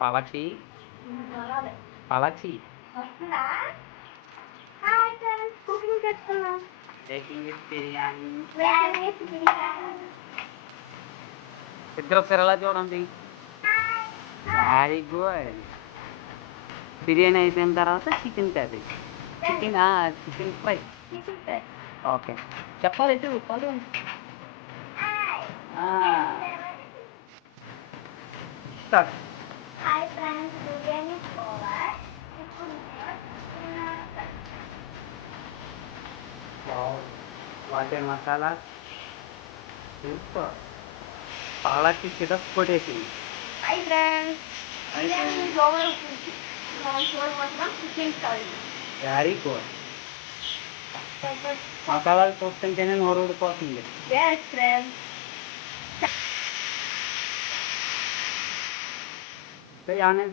పాలక్షి పాలక్షి బిర్యానీ ఇద్దరు ఒకసారి ఎలా చూడండి. Very good. బిర్యానీ అయిపోయిన తర్వాత chicken curry, chicken fry. Okay, చెప్పాలి పలు. స్టార్ట్. Water masala super. పాలకి చిటక్కొట్టేసి. Very good. మసాలాలు చూస్తుంటేనే నోరు ఊడిపోతుంది.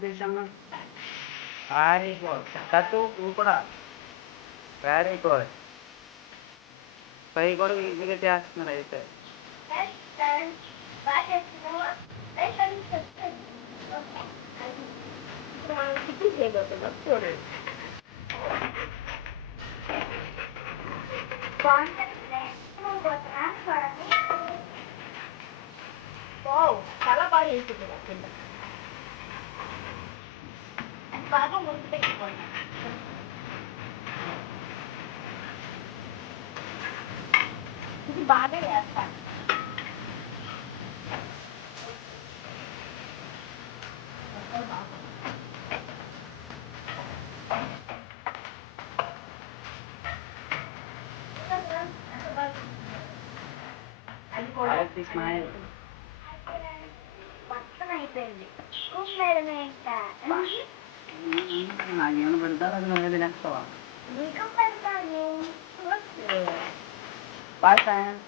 దేశంలో వెరీ గుడ్. కట్టు నువ్వు కూడా వెరీ గుడ్. ఫ్రై కూడా ఈజీగా చేస్తున్నారు అయితే. చాలా బాగా వేసుకుంటున్నా బాగా ముందు పెట్టుకోండి. ఇది బాగా వేస్తాను. మొత్తం అయిపోయింది. నాకేమైనా పెడతారా? అది నువ్వే తినేస్తావా? నీకు పెడతాను. Bye friends.